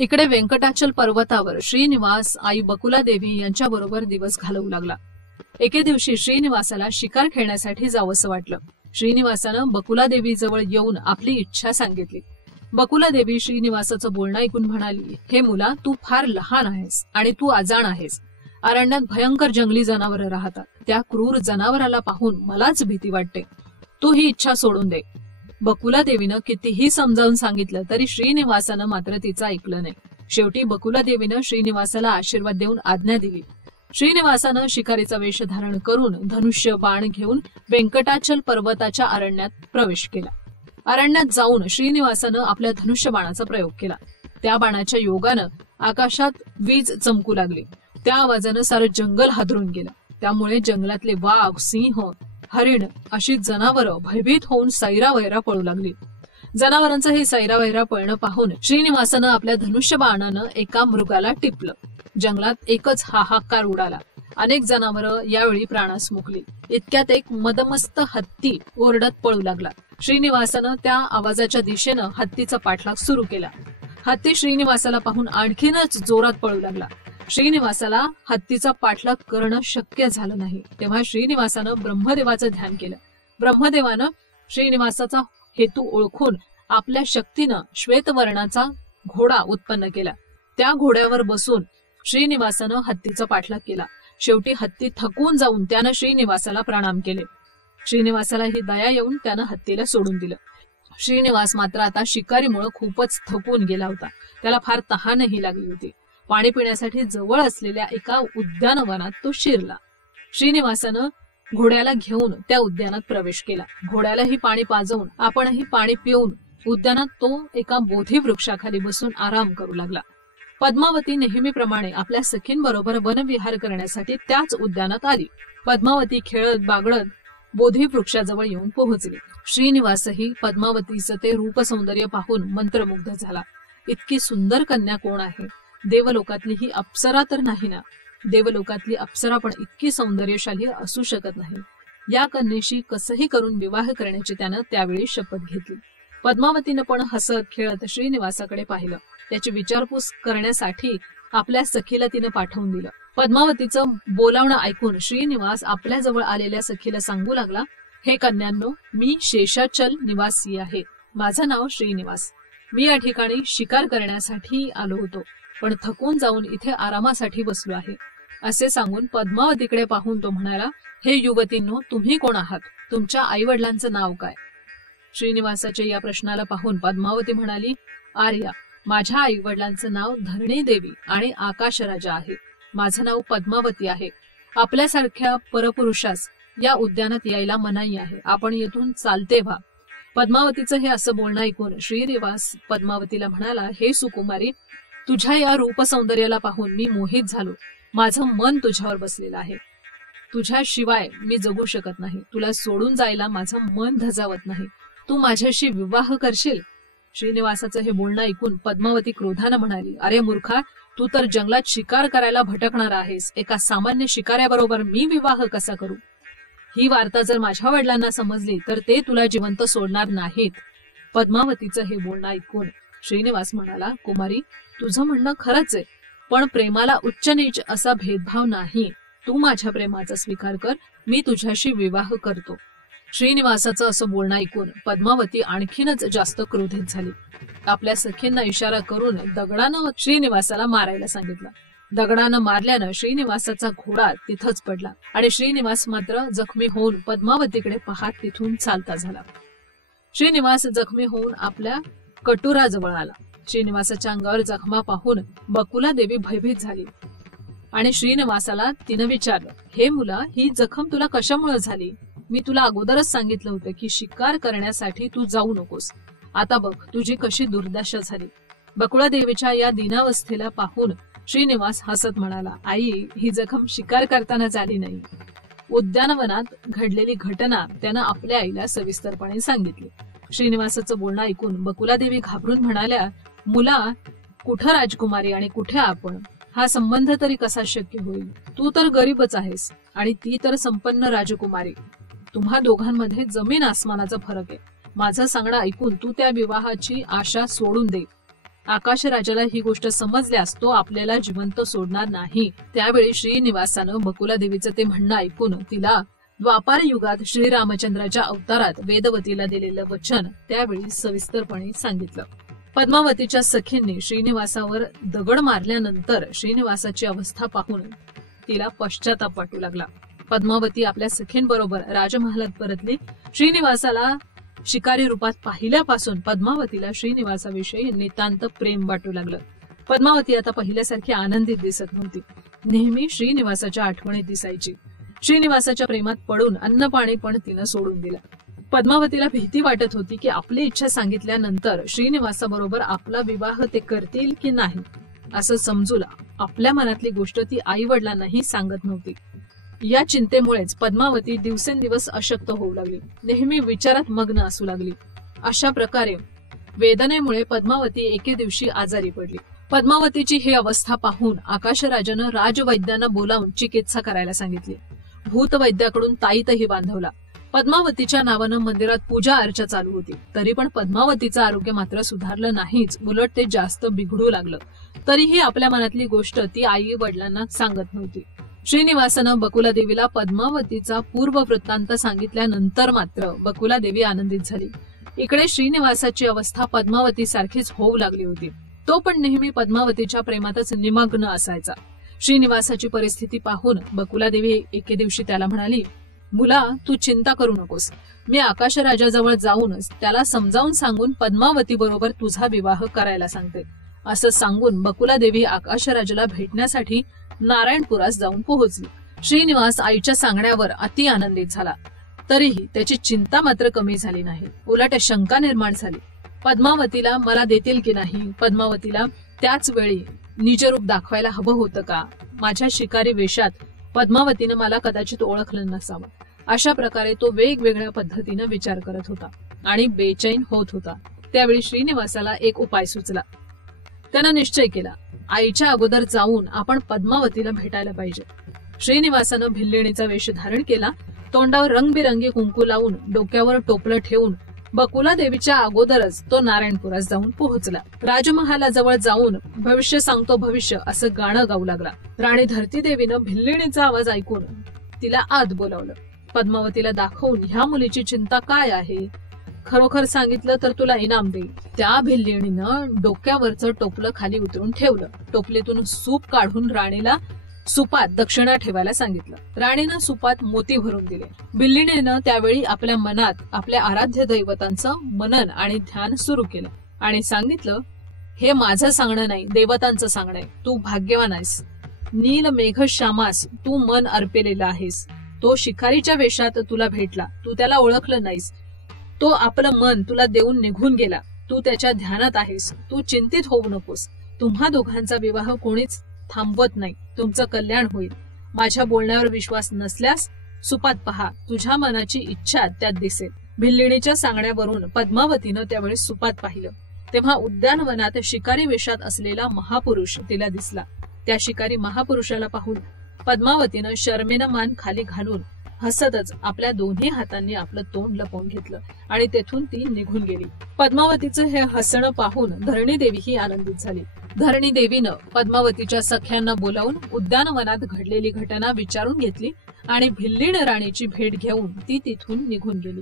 इकडे व्यंकटाचल पर्वतावर श्रीनिवास आई बकुला देवी यांच्याबरोबर दिवस घालवू लागला. एके दिवशी श्रीनिवासाला शिकार खेळण्यासाठी जावंसं वाटलं. श्रीनिवासानं बकुला देवी जवळ येऊन आपली इच्छा सांगितली. बकुला देवी श्रीनिवासाचं बोलणं ऐकून म्हणाली, हे मुला, तू फार लहान आहेस आणि तू अजाण आहेस. अरण्यात भयंकर जंगली जनावरं राहतात. त्या क्रूर जनावराला पाहून मलाच भीती वाटते. तू ही इच्छा सोडून दे. बकुला देवीनं कितीही समजावून सांगितलं तरी श्रीनिवासानं मात्र तिचं ऐकलं नाही. शेवटी बकुला देवीनं श्रीनिवासाला आशीर्वाद देऊन आज्ञा दिली. श्रीनिवासानं शिकारीचा वेश धारण करून धनुष्य बाण घेऊन व्यंकटाचल पर्वताच्या अरण्यात प्रवेश केला. अरण्यात जाऊन श्रीनिवासानं आपल्या धनुष्य बाणाचा प्रयोग केला. त्या बाणाच्या योगानं आकाशात वीज चमकू लागली. त्या आवाजानं सारं जंगल हादरून गेलं. त्यामुळे जंगलातले वाघ, सिंह, हरिण अशी जनावरं भयभीत होऊन सैरावैरा पळू लागली. जनावरांचं हे सैरावैरा पळणं पाहून श्रीनिवासानं आपल्या धनुष्य बाणानं एका मृगाला टिपलं. जंगलात एकच हाहाकार उडाला. अनेक जनावरं यावेळी प्राणास मुकली. इतक्यात एक मदमस्त हत्ती ओरडत पळू लागला. श्रीनिवासानं त्या आवाजाच्या दिशेनं हत्तीचा पाठलाग सुरू केला. हत्ती श्रीनिवासाला पाहून आणखीनच जोरात पळू लागला. श्रीनिवासाला हत्तीचा पाठलाग करणं शक्य झालं नाही. तेव्हा श्रीनिवासानं ब्रह्मदेवाचं ध्यान केलं. ब्रह्मदेवानं श्रीनिवासाचा हेतू ओळखून आपल्या शक्तीनं श्वेतवर्णाचा घोडा उत्पन्न केला. त्या घोड्यावर बसून श्रीनिवासानं हत्तीचा पाठलाग केला. शेवटी हत्ती थकून जाऊन त्यानं श्रीनिवासाला प्रणाम केले. श्रीनिवासाला ही दया येऊन त्यानं हत्तीला सोडून दिलं. श्रीनिवास मात्र आता शिकारीमुळे खूपच थकून गेला होता. त्याला फार तहानही लागली होती. पाणी पिण्यासाठी जवळ असलेल्या एका उद्यानवनात तो शिरला. श्रीनिवासानं घोड्याला घेऊन त्या उद्यानात प्रवेश केला. घोड्यालाही पाणी पाजवून आपणही पाणी पिऊन उद्यानात तो एका बोधी वृक्षाखाली बसून आराम करू लागला. पद्मावती नेहमीप्रमाणे आपल्या सखींबरोबर वनविहार करण्यासाठी त्याच उद्यानात आली. पद्मावती खेळत बागडत बोधी वृक्षाजवळ येऊन पोहोचली. श्रीनिवासही पद्मावतीचं ते रूप सौंदर्य पाहून मंत्रमुग्ध झाला. इतकी सुंदर कन्या कोण आहे? देवलोकातली ही अप्सरा तर नाही ना? देवलोकातली अप्सरा पण इतकी सौंदर्यशाली असू शकत नाही. या कन्येशी कसंही करून विवाह करण्याची त्यानं त्यावेळी शपथ घेतली. पद्मावतीनं पण हसत खेळत श्रीनिवासाकडे पाहिलं. त्याची विचारपूस करण्यासाठी आपल्या सखीला तिनं पाठवून दिलं. पद्मावतीचं बोलावणं ऐकून श्रीनिवास आपल्याजवळ आलेल्या सखीला सांगू लागला, हे कन्यांनो, मी शेषाचल निवासी आहे. माझं नाव श्रीनिवास. मी या ठिकाणी शिकार करण्यासाठी आलो होतो, पण थकून जाऊन इथे आरामासाठी बसलो आहे. असे सांगून पद्मावतीकडे पाहून तो म्हणाला, हे युवतींनो, तुम्ही कोण आहात? तुमच्या आईवडिलांचं नाव काय? श्रीनिवासाच्या या प्रश्नाला पाहून पद्मावती म्हणाली, आर्या, माझ्या आईवडिलांचं नाव धरणी देवी आणि आकाशराजा आहे. माझं नाव पद्मावती आहे. आपल्यासारख्या परपुरुषास या उद्यानात यायला मनाई आहे. आपण येथून चालते व्हा. पद्मावतीचं हे असं बोलणं ऐकून श्रीनिवास पद्मावतीला म्हणाला, हे सुकुमारी, तुझ्या या रूपसौंदर्याला पाहून मी मोहित झालो. माझं मन तुझ्यावर बसलेलं आहे. तुझ्याशिवाय मी जगू शकत नाही. तुला सोडून जायला माझं मन धजावत नाही. तू माझ्याशी विवाह करशील? श्रीनिवासाचं हे बोलणं ऐकून पद्मावती क्रोधानं म्हणाली, अरे मूर्खा, तू तर जंगलात शिकार करायला भटकणार आहेस. एका सामान्य शिकाऱ्याबरोबर मी विवाह कसा करू? ही वार्ता जर माझ्या वडिलांना समजली तर ते तुला जिवंत सोडणार नाहीत. पद्मावतीचं हे बोलणं ऐकून श्रीनिवास म्हणाला, कुमारी, तुझं म्हणणं खरंच आहे, पण प्रेमाला उच्च नीच असा भेदभाव नाही. तू माझ्या प्रेमाचा स्वीकार कर. मी तुझ्याशी विवाह करतो. श्रीनिवासाचं असं बोलणं ऐकून पद्मावती आणखीनच जास्त क्रोधित झाली. आपल्या सखींना इशारा करून दगडानं श्रीनिवासाला मारायला सांगितलं. दगडानं मारल्यानं श्रीनिवासाचा घोडा तिथंच पडला आणि श्रीनिवास मात्र जखमी होऊन पद्मावतीकडे पाहत तिथून चालता झाला. श्रीनिवास जखमी होऊन आपल्या कटुराजवळ आला. श्रीनिवासाच्या अंगावर जखमा पाहून बकुला देवी भयभीत झाली आणि श्रीनिवासाला तिनं विचारलं, हे मुला, ही जखम तुला कशामुळे झाली? मी तुला अगोदरच सांगितलं होतं की शिकार करण्यासाठी तू जाऊ नकोस. आता बघ तुझी कशी दुर्दशा झाली. बकुळा देवीच्या या दीनावस्थेला पाहून श्रीनिवास हसत म्हणाला, आई, ही जखम शिकार करताना झाली नाही. उद्यानवनात घडलेली घटना त्यानं आपल्या आईला सविस्तरपणे सांगितली. श्रीनिवासाचं बोलणं ऐकून बकुला देवी घाबरून म्हणाल्या, मुला, कुठं राजकुमारी आणि कुठे आपण? हा संबंध तरी कसा शक्य होईल? तू तर गरीबच आहेस आणि ती तर संपन्न राजकुमारी. तुम्हा दोघांमध्ये जमीन आसमानाचा फरक आहे. माझं सांगणं ऐकून तू त्या विवाहाची आशा सोडून दे. आकाशराजाला ही गोष्ट समजल्यास तो आपल्याला जिवंत सोडणार नाही. त्यावेळी श्रीनिवासानं बकुला देवीचं ते म्हणणं ऐकून तिला द्वापार युगात श्रीरामचंद्राच्या अवतारात वेदवतीला दिलेलं वचन त्यावेळी सविस्तरपणे सांगितलं. पद्मावतीच्या सखींनी श्रीनिवासावर दगड मारल्यानंतर श्रीनिवासाची अवस्था पाहून तिला पश्चाताप वाटू लागला. पद्मावती आपल्या सखींबरोबर राजमहालात परतली. श्रीनिवासाला शिकारी रूपात पाहिल्यापासून पद्मावतीला श्रीनिवासाविषयी नितांत प्रेम वाटू लागलं. पद्मावती आता पहिल्यासारखी आनंदित दिसत नव्हती. नेहमी श्रीनिवासाच्या आठवणीत दिसायची. श्रीनिवासाच्या प्रेमात पडून अन्न पाणी पण तिनं सोडून दिलं. पद्मावतीला भीती वाटत होती की आपली इच्छा सांगितल्यानंतर श्रीनिवासाबरोबर आपला विवाह ते करतील की नाही असं समजून आपल्या मनातली गोष्ट ती आई वडिलांनाही सांगत नव्हती. या चिंतेमुळेच पद्मावती दिवसेंदिवस अशक्त होऊ लागली. नेहमी विचारात मग्न असू लागली. अशा प्रकारे वेदनेमुळे पद्मावती एके दिवशी आजारी पडली. पद्मावतीची ही अवस्था पाहून आकाशराजानं राजवैद्यांना बोलावून चिकित्सा करायला सांगितली. भूतवैद्याकडून ताईतही बांधवला. पद्मावतीच्या नावानं मंदिरात पूजा अर्चा चालू होती. तरी पण पद्मावतीचं आरोग्य मात्र सुधारलं नाहीच, उलट ते जास्त बिघडू लागलं. तरीही आपल्या मनातली गोष्ट ती आई वडिलांना सांगत नव्हती. श्रीनिवासानं बकुला देवीला पद्मावतीचा पूर्व वृत्तांत सांगितल्यानंतर मात्र बकुला देवी आनंदित झाली. इकडे श्रीनिवासाची अवस्था पद्मावती सारखीच होऊ लागली होती. तो पण नेहमी पद्मावतीच्या प्रेमातच निमग्न असायचा. श्रीनिवासाची परिस्थिती पाहून बकुला देवी एके दिवशी त्याला म्हणाली, मुला तू चिंता करू नकोस. मी आकाशराजाजवळ जाऊनच त्याला समजावून सांगून पद्मावती बरोबर तुझा विवाह करायला सांगते. असं सांगून बकुला देवी आकाशराजाला भेटण्यासाठी नारायणपुरास जाऊन पोहोचली. श्रीनिवास आईच्या सांगण्यावर अति आनंदित झाला. तरीही त्याची चिंता मात्र कमी झाली नाही. उलट शंका निर्माण झाली. पद्मावतीला मला देतील की नाही? पद्मावतीला त्याच वेळी निजरूप दाखवायला हवं होतं का? माझ्या शिकारी वेशात पद्मावतीनं मला कदाचित ओळखलं नसावं. अशा प्रकारे तो वेगवेगळ्या पद्धतीनं विचार करत होता आणि बेचैन होत होता. त्यावेळी श्रीनिवासाला एक उपाय सुचला. त्यानं निश्चय केला, आईच्या अगोदर जाऊन आपण पद्मावतीला भेटायला पाहिजे. श्रीनिवासानं भिल्लिणीचा वेश धारण केला. तोंडावर रंगबिरंगी कुंकू लावून डोक्यावर टोपलं ठेवून बकुला देवीच्या अगोदरच तो नारायणपुरास जाऊन पोहोचला. राजमहालाजवळ जाऊन भविष्य सांगतो भविष्य असं गाणं गाऊ लागला. राणी धरती देवीनं भिल्लिणीचा आवाज ऐकून तिला आत बोलावलं. पद्मावतीला दाखवून ह्या मुलीची चिंता काय आहे, खरोखर सांगितलं तर तुला इनाम देईल. त्या भिल्लिणीनं डोक्यावरचं टोपलं खाली उतरून ठेवलं. टोपलीतून सूप काढून राणीला सुपात दक्षिणा ठेवायला सांगितलं. राणीनं सुपात मोती भरून दिले. भिल्लिणीनं त्यावेळी आपल्या मनात आपल्या आराध्य दैवतांचं मनन आणि ध्यान सुरू केलं आणि सांगितलं, हे माझं सांगणं नाही, देवतांचं सांगणं आहे. तू भाग्यवान आहेस. नील मेघ श्यामास तू मन अर्पेलेलं आहेस. तो शिकारीच्या वेशात तुला भेटला. तू त्याला ओळखलं नाहीस. तो आपलं मन तुला देऊन निघून गेला. तू त्याच्या ध्यानात आहेस. तू चिंतित होऊ नकोस. तुम्हा दोघांचा विवाह कोणीच थांबवत नाही. तुमचं कल्याण होईल. माझ्या बोलण्यावर विश्वास नसल्यास सुपात पहा. तुझ्या मनाची इच्छा त्यात दिसेल. भिल्लिणीच्या सांगण्यावरून पद्मावतीनं त्यावेळी सुपात पाहिलं. तेव्हा उद्यानवनात शिकारी वेशात असलेला महापुरुष तिला दिसला. त्या शिकारी महापुरुषाला पाहून पद्मावतीनं शर्मेनं मान खाली घालून हसतच आपल्या दोन्ही हातांनी आपलं तोंड लपवून घेतलं आणि तेथून ती निघून गेली. पद्मावतीचं हे हसणं पाहून धरणी देवीही आनंदित झाली. धरणी देवीनं पद्मावतीच्या सख्यांना बोलावून उद्यानवनात घडलेली घटना विचारून घेतली आणि भिल्लिण राणीची भेट घेऊन ती तिथून निघून गेली.